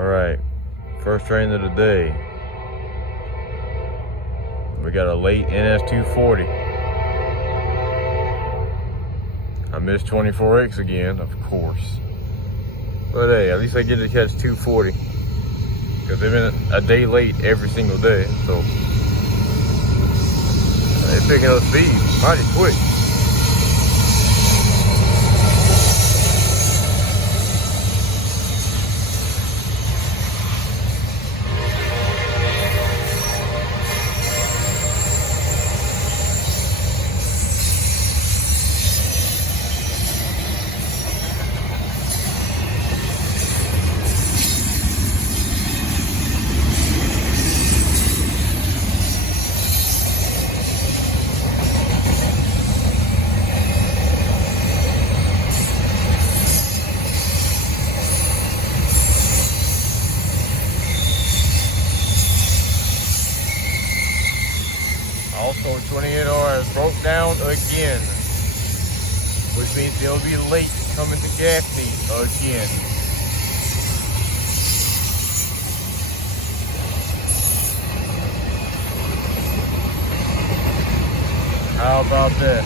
Alright, first train of the day. We got a late NS240. I missed 24X again, of course. But hey, at least I get to catch 240. Because they've been a day late every single day, so they're picking up speed mighty quick. Also, 28R broke down again, which means they'll be late coming to Gaffney again. How about that?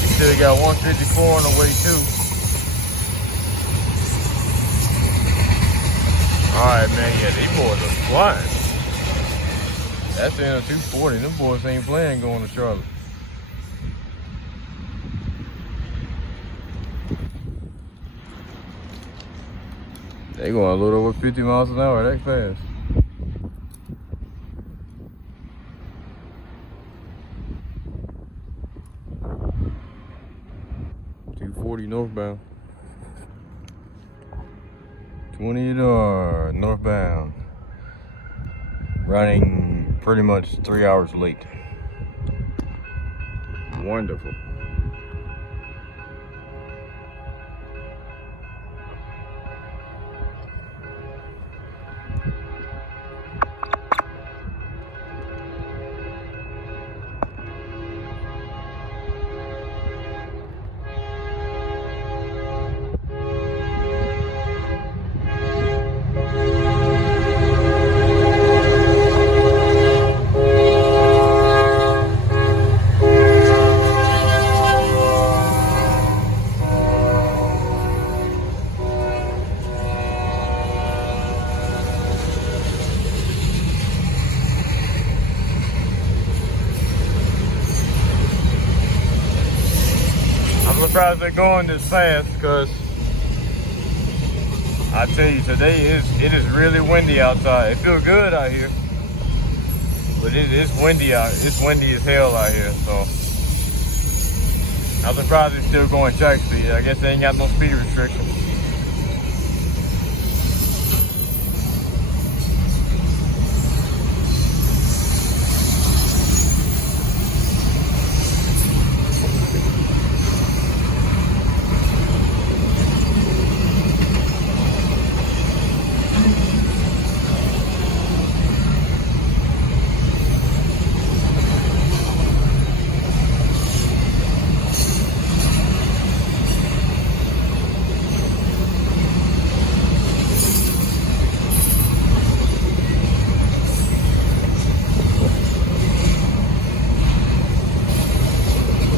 You still got 154 on the way too. Alright, man, yeah, these boys are flying. That's the end of 240. Them boys ain't playing going to Charlotte. They going a little over 50 miles an hour, that fast. .240 northbound. 28R northbound, running pretty much 3 hours late. Wonderful. I'm surprised they're going this fast because I tell you, today it is really windy outside. It feels good out here, but it's windy out. It's windy as hell out here, so I'm surprised they're still going jack speed. I guess they ain't got no speed restrictions.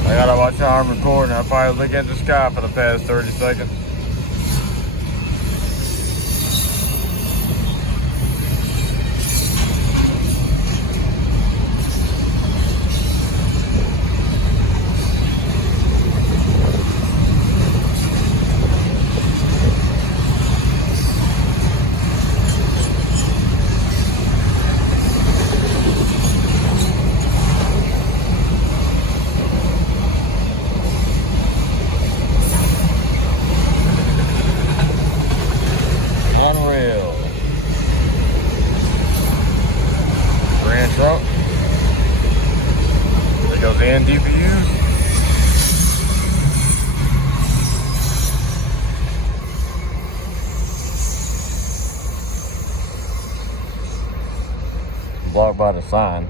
I gotta watch how I'm recording. I probably look at the sky for the past 30 seconds. Unreal. Grand truck. There goes the Dpus. Blocked by the sign,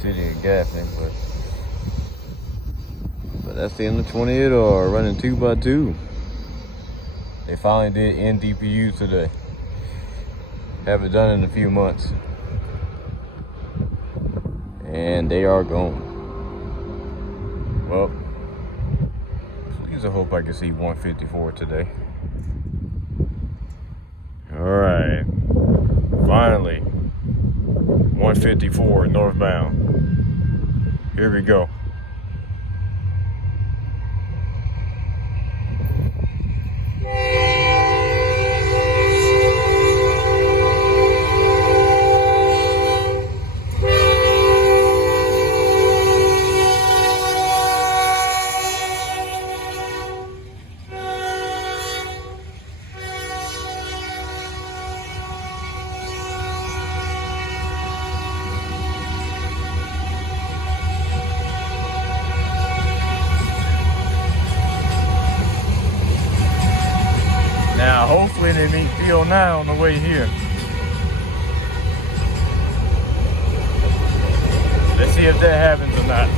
City of Gaffney, but But that's the end of 28R running 2x2. They finally did end Dpus today. Haven't done it in a few months. And they are gone. Well, please, I hope I can see 154 today. All right, finally, 154 northbound. Here we go. Now, hopefully they meet field 9 on the way here. Let's see if that happens or not.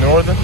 Northern.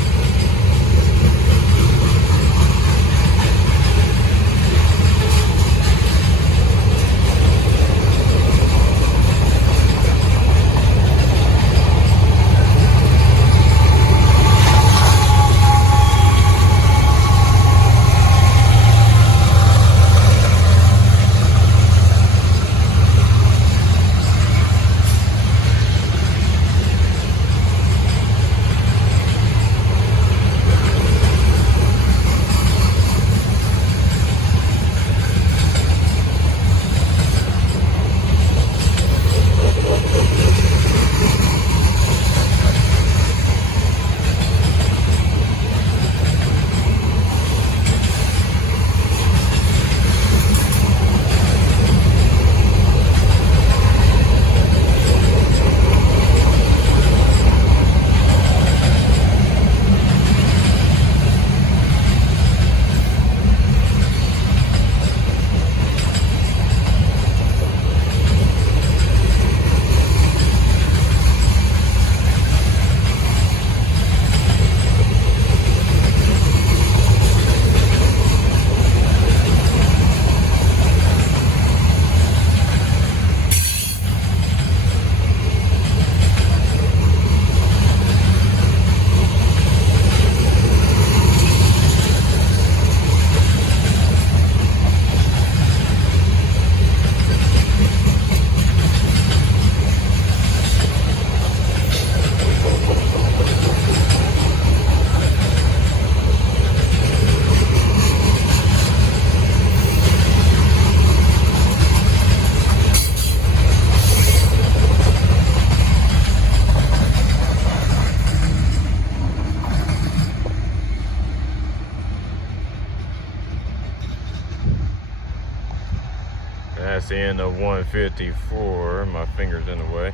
That's the end of 154. My finger's in the way.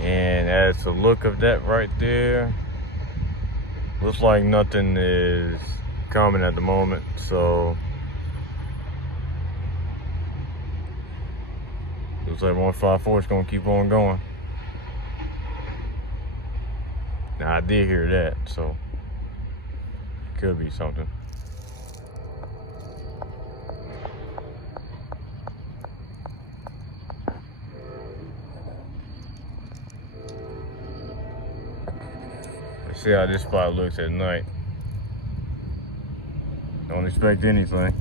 And as the look of that right there, looks like nothing is coming at the moment, so looks like 154 is gonna keep on going. Now I did hear that, so could be something. Let's see how this spot looks at night. Don't expect anything.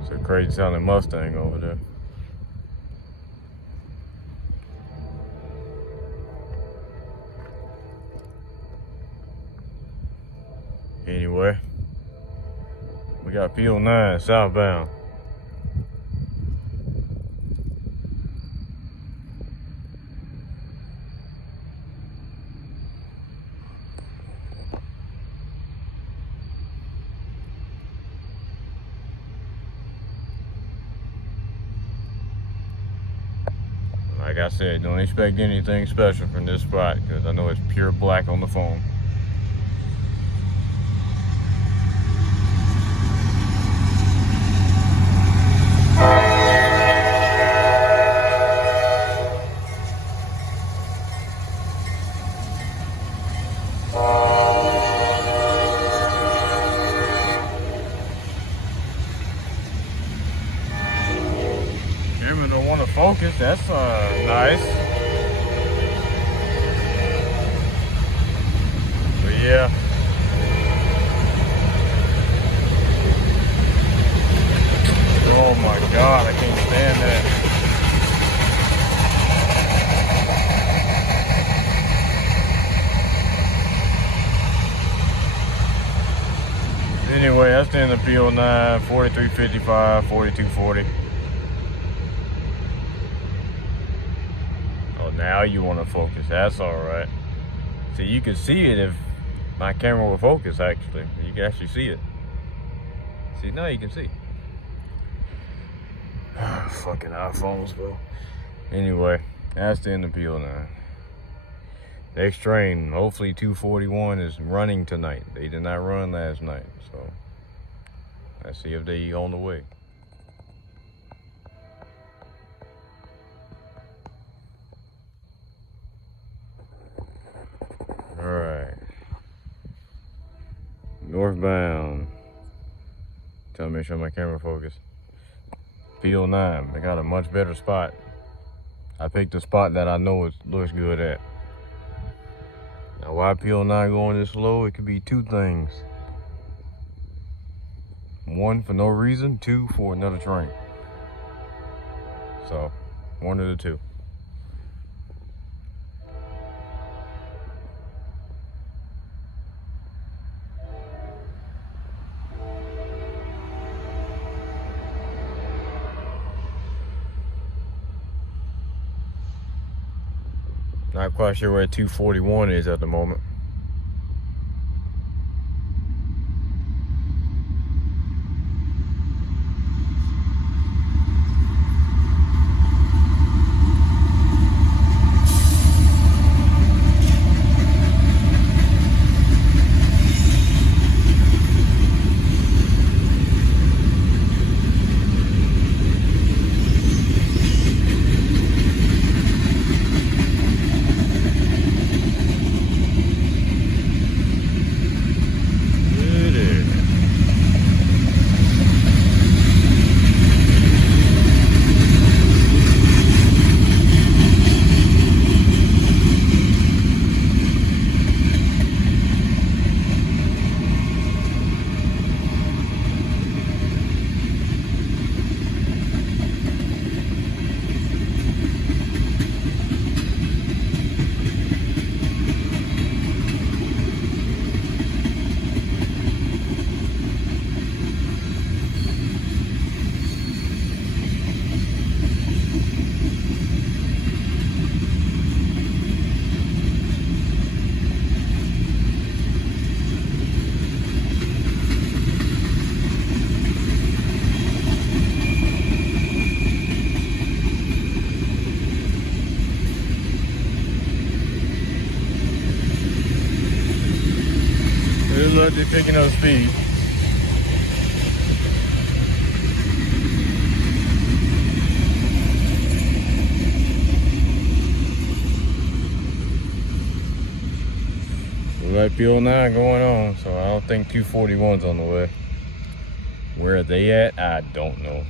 It's a crazy sounding Mustang over there. Anyway, we got P09 southbound. Like I said, don't expect anything special from this spot because I know it's pure black on the phone. Camera don't want to focus, that's nice. But yeah. Oh my God, I can't stand that. Anyway, that's the end of P09, 4355, 4240. Oh, now you want to focus. That's all right. See, you can see it if my camera will focus, actually. You can actually see it. See, now you can see. Fucking iPhones, bro. Anyway, that's the end of P09. Next train, hopefully 241 is running tonight. They did not run last night, so let's see if they on the way. All right, northbound. Tell me, make sure my camera focus. P09, they got a much better spot. I picked a spot that I know it looks good at. Now, why P09 going this slow? It could be two things. One, for no reason. Two, for another train. So, one of the two. Not quite sure where 241 is at the moment. It looks like they're picking up speed. Like P09 going on, so I don't think 241's on the way. Where are they at? I don't know.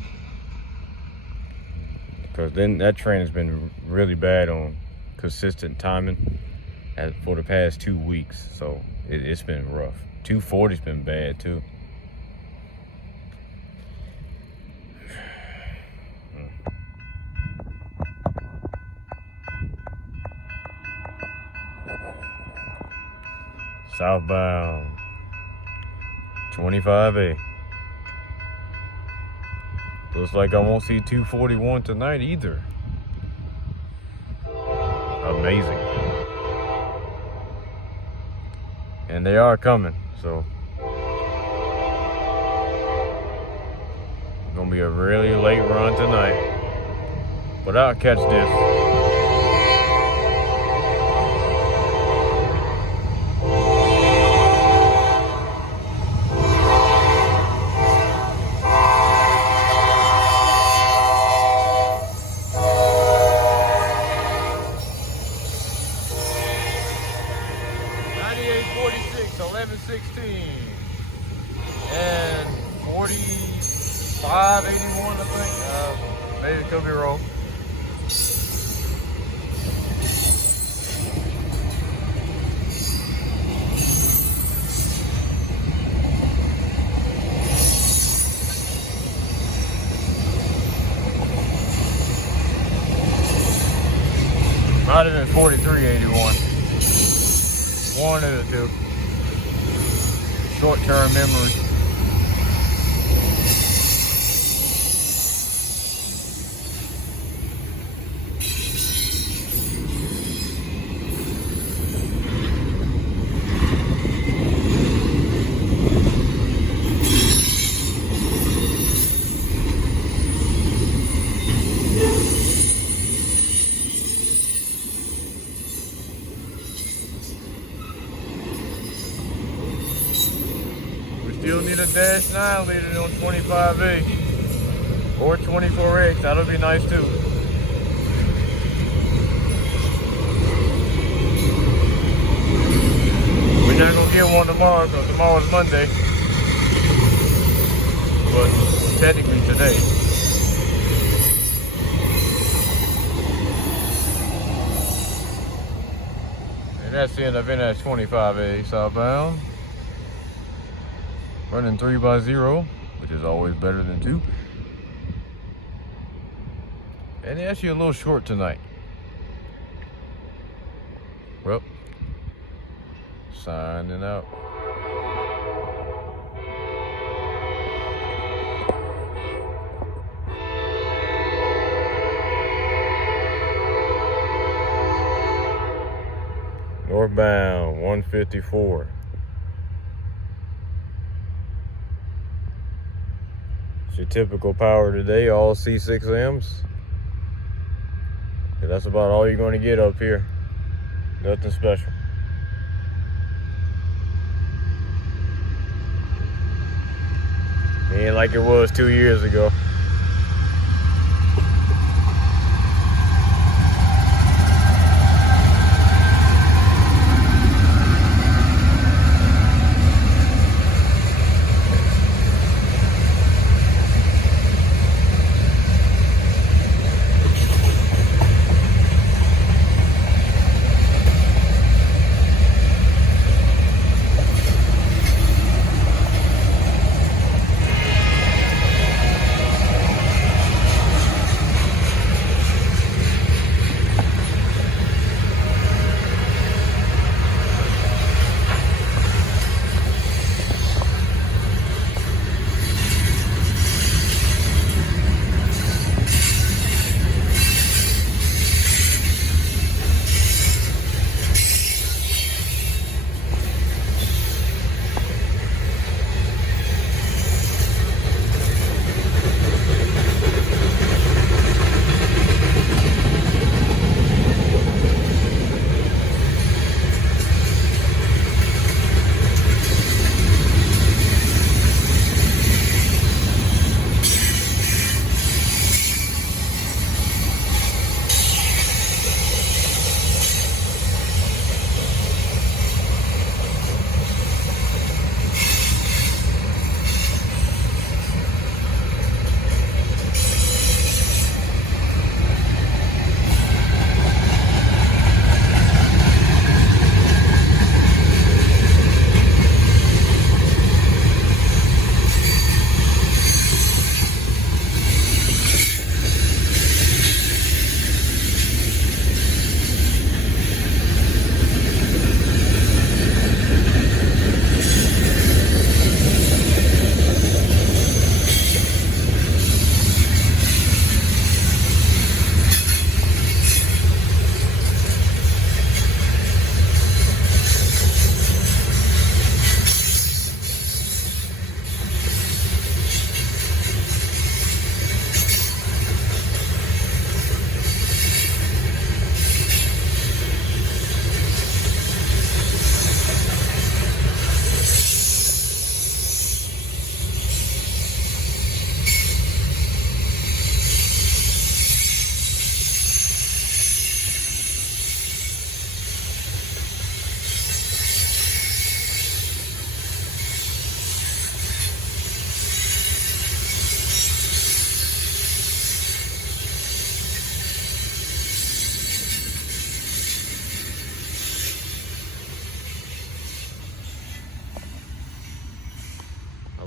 Because then that train has been really bad on consistent timing for the past 2 weeks, so it's been rough. 240's been bad too. Southbound 25A. Looks like I won't see 241 tonight either. Amazing. And they are coming, so it's gonna be a really late run tonight. But I'll catch this. 1116 and 4581, I think. Maybe it could be wrong. Might have been 4381. One of the two. Short-term memory. Still need a dash 9 liter on 25A or 24X. That'll be nice too. We're not gonna get one tomorrow because tomorrow's Monday, but technically today. And that's the end of NS 25A southbound. Running 3x0, which is always better than 2. And they're actually a little short tonight. Well, signing out. Northbound 154. Your typical power today, all C6Ms. Yeah, that's about all you're going to get up here. Nothing special. Ain't like it was 2 years ago.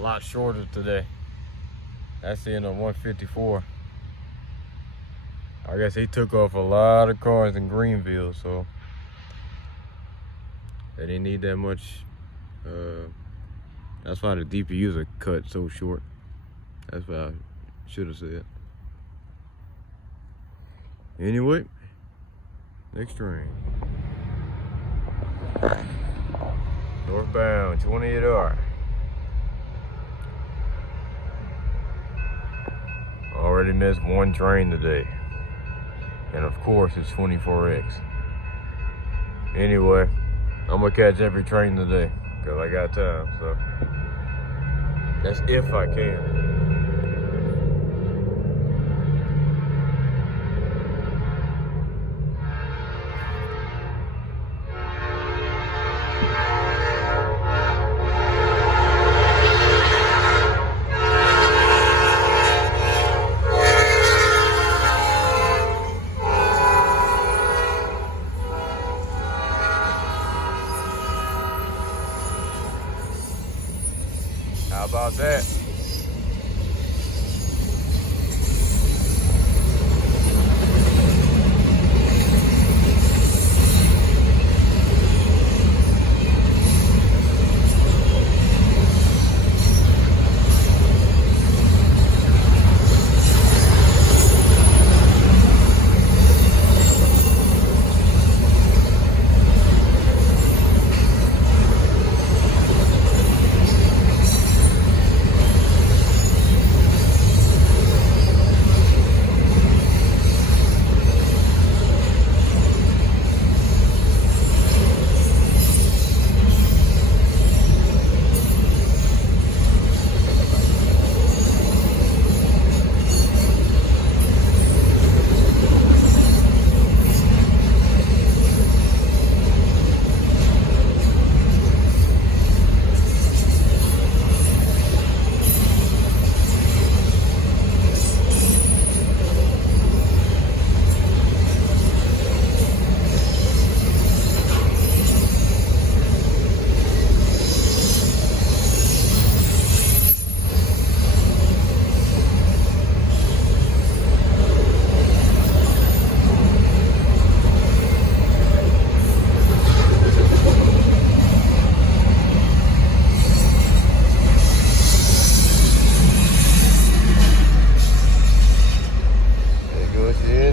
lot shorter today. That's the end of 154. I guess he took off a lot of cars in Greenville, so they didn't need that much. That's why the DPUs are cut so short. That's what I should have said. Anyway, next train. Northbound 28R. Already missed one train today. And of course it's 24X. Anyway, I'm gonna catch every train today because I got time, so that's if I can. How about that?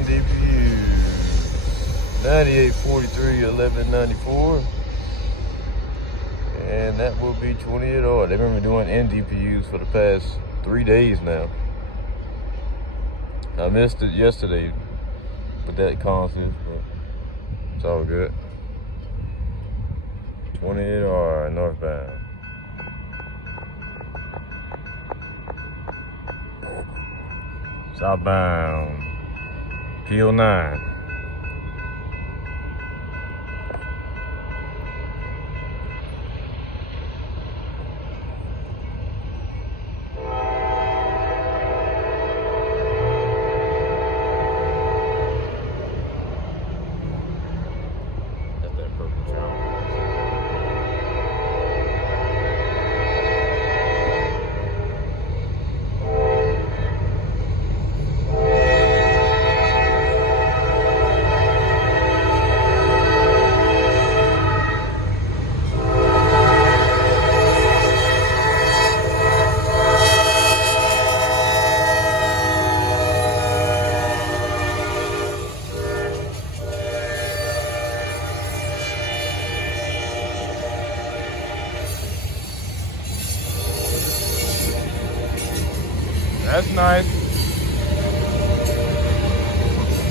Dpus 9843 1194, and that will be 28R. They've been doing NDPUs for the past 3 days now. I missed it yesterday with that constant, but it's all good. 28R northbound. Southbound P09. That's nice.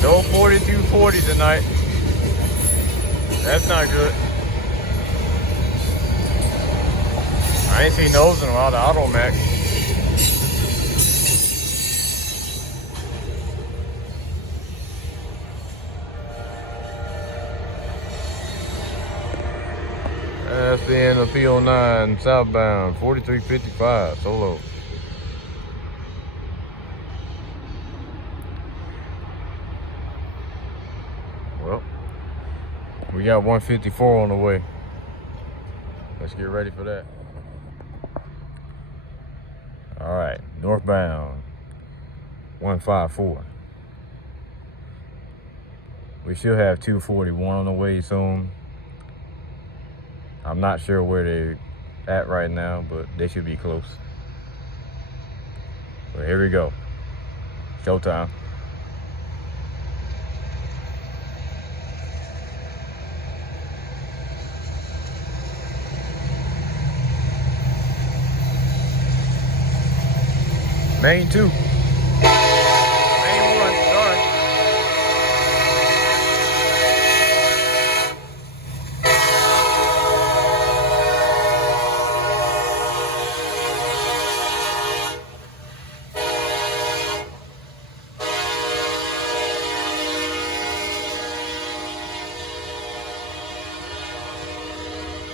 No 4240 tonight. That's not good. I ain't seen those in a while, the Automac. That's the end of P09 southbound, 4355, solo. Well, we got 154 on the way. Let's get ready for that. All right, northbound 154. We should have 241 on the way soon. I'm not sure where they're at right now, but they should be close. But here we go. Showtime. Main 2. Main 1, sorry.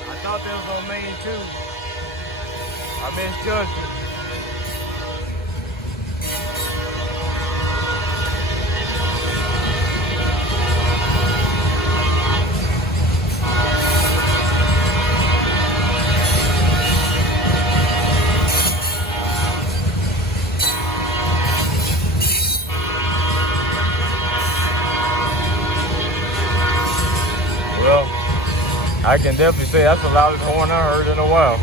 I thought that was on main 2. I misjudged it. Well, I can definitely say that's the loudest horn I heard in a while.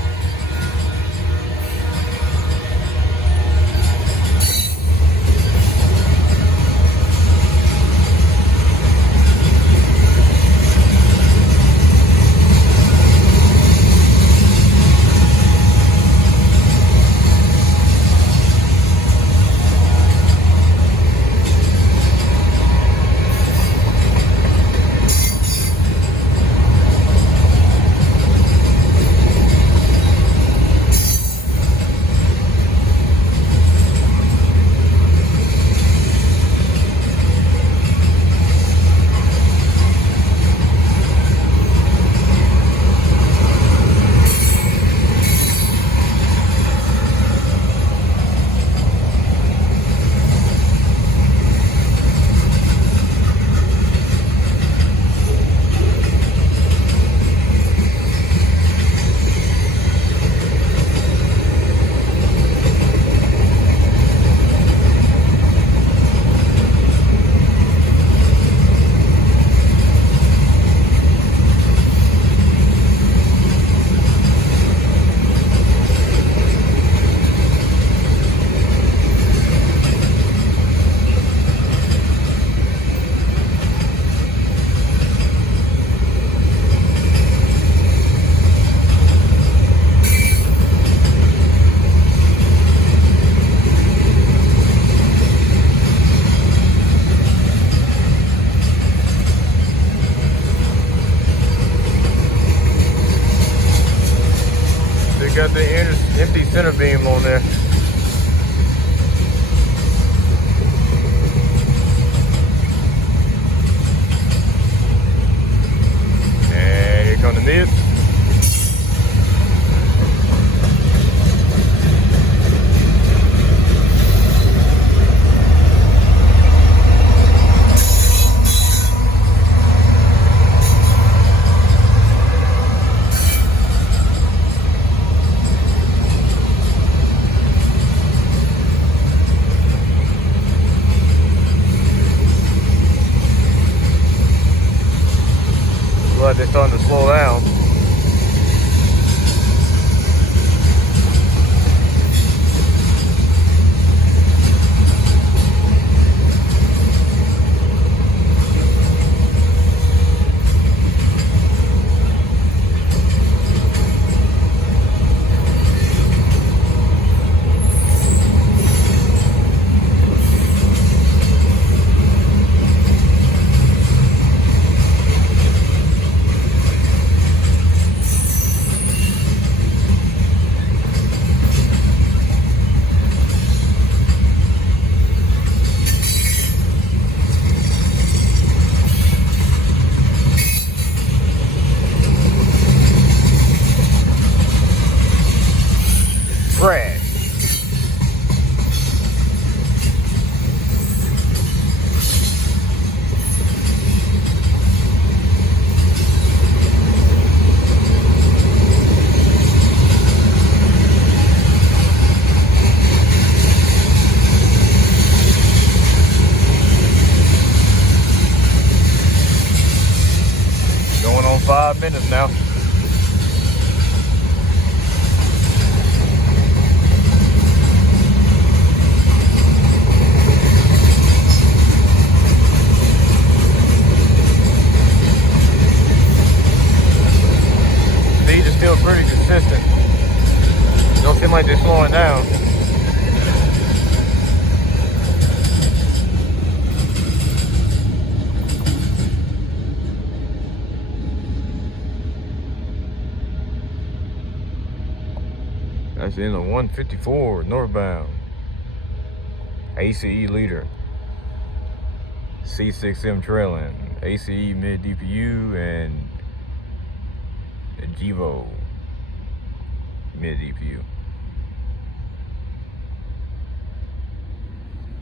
Got the empty center beam on there. And here come the nibs. minutes now. Speed is still pretty consistent. Don't seem like they're slowing down. That's in the 154 northbound. ACE leader. C6M trailing. ACE mid DPU and Gevo mid DPU.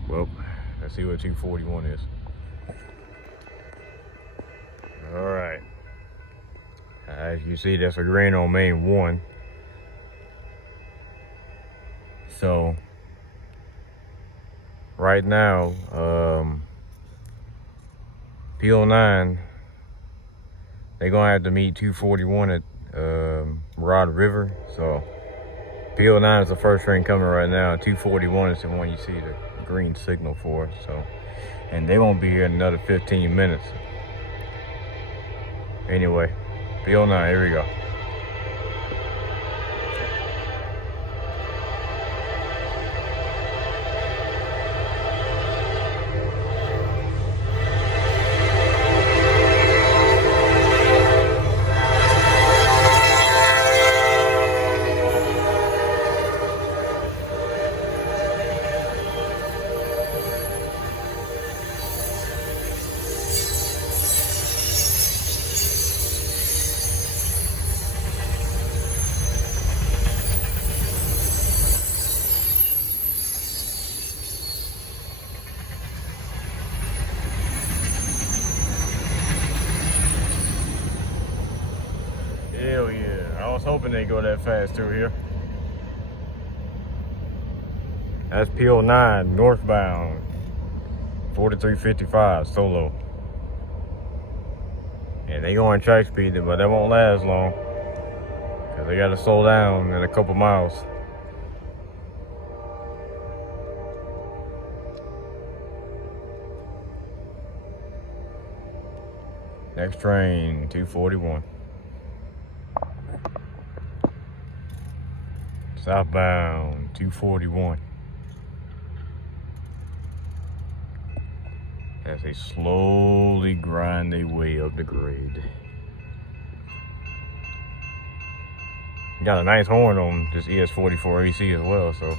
Well, let's see what 241 is. All right. As you see, that's a green on main 1. So right now, P09, they're gonna have to meet 241 at Rod River. So P09 is the first train coming right now. 241 is the one you see the green signal for. So, and they won't be here in another 15 minutes. Anyway, P09, here we go. Hell yeah, I was hoping they'd go that fast through here. That's P09 northbound, 4355 solo. And they going track speed, but that won't last long because they got to slow down in a couple miles. Next train, 241. Southbound, 241. As they slowly grind their way up the grade. Got a nice horn on this ES44 AC as well, so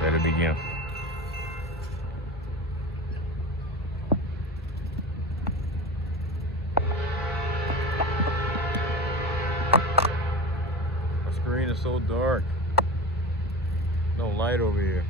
let it begin. Screen is so dark. No light over here.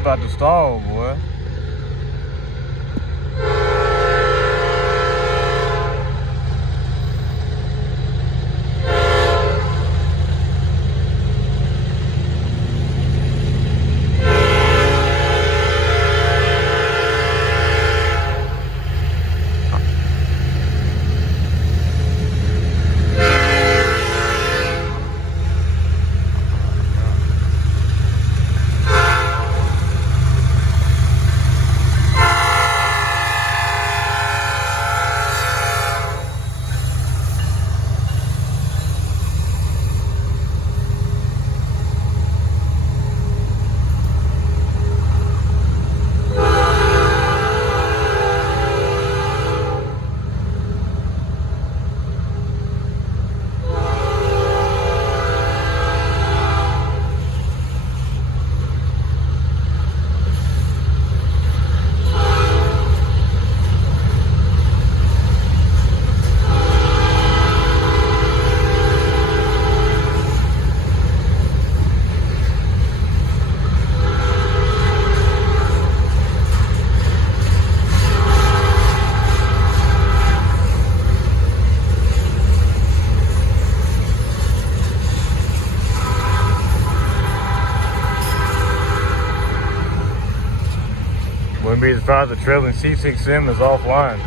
About to stall, boy. Wouldn't be surprised if the trailing C6M is offline.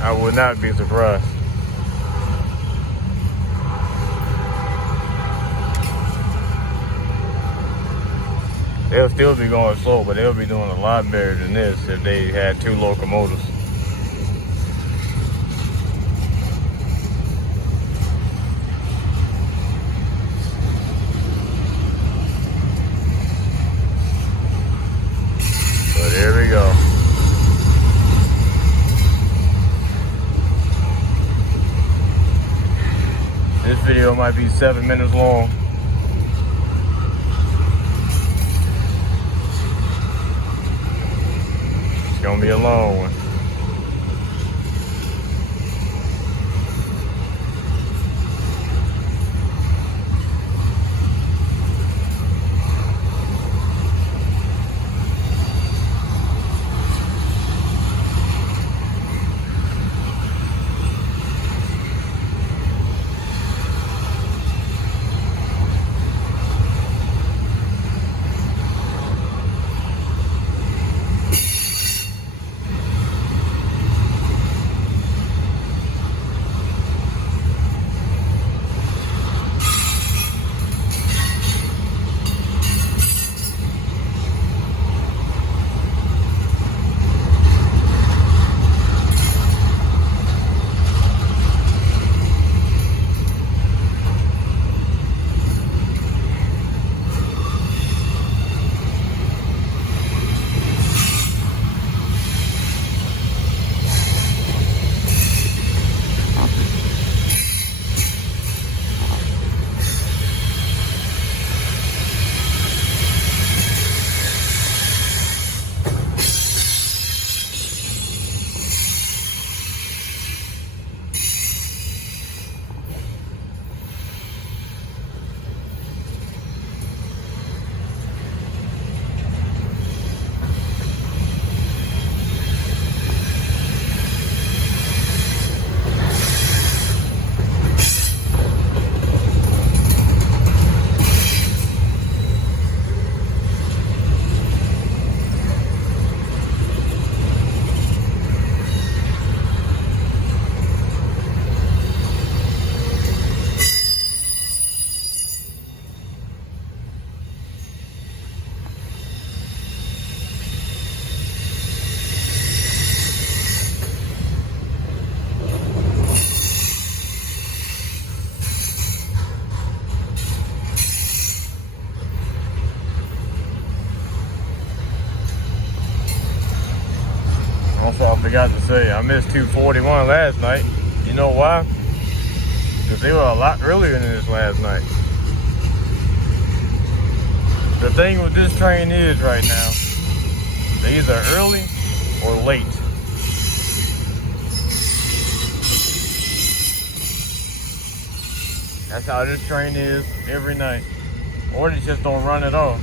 I would not be surprised. They'll still be going slow, but they'll be doing a lot better than this if they had 2 locomotives. So there we go. This video might be 7 minutes long. It's gonna be a long one. Also, I forgot to say, I missed 241 last night. You know why? Because they were a lot earlier than this last night. The thing with this train is right now, they're either early or late. That's how this train is every night. Or they just don't run at all.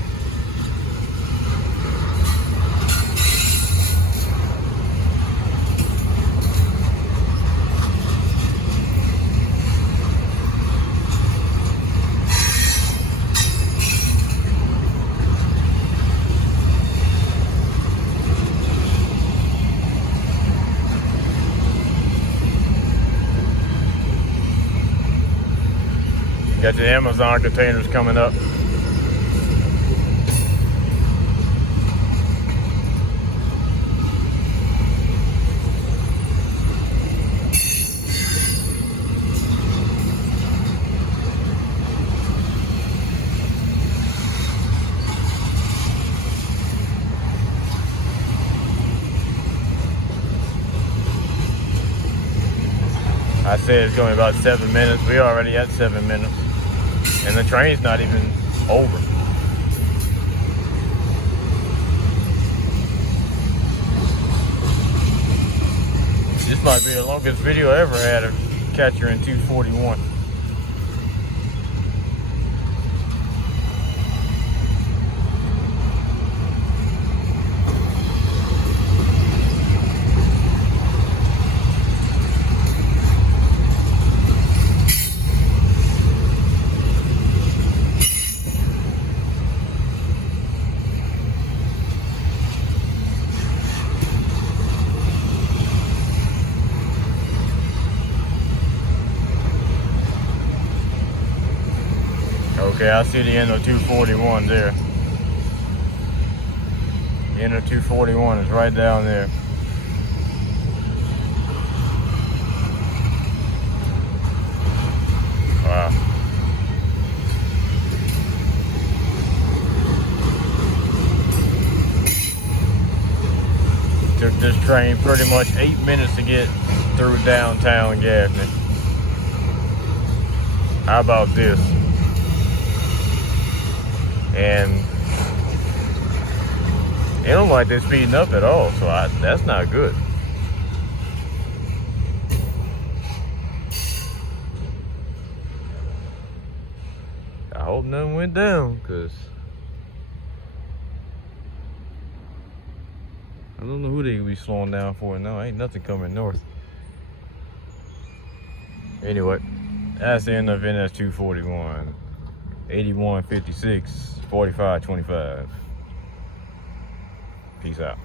Got your Amazon containers coming up. I said it's going to be about 7 minutes. We're already at 7 minutes. And the train's not even over. This might be the longest video I ever had of catcher in 241. Okay, I see the end of 241 there. The end of 241 is right down there. Wow. Took this train pretty much 8 minutes to get through downtown Gaffney. How about this? And it don't like they're speeding up at all, so that's not good. I hope nothing went down, because I don't know who they could be slowing down for now. Ain't nothing coming north. Anyway, that's the end of NS 241. 8156 4525. Peace out.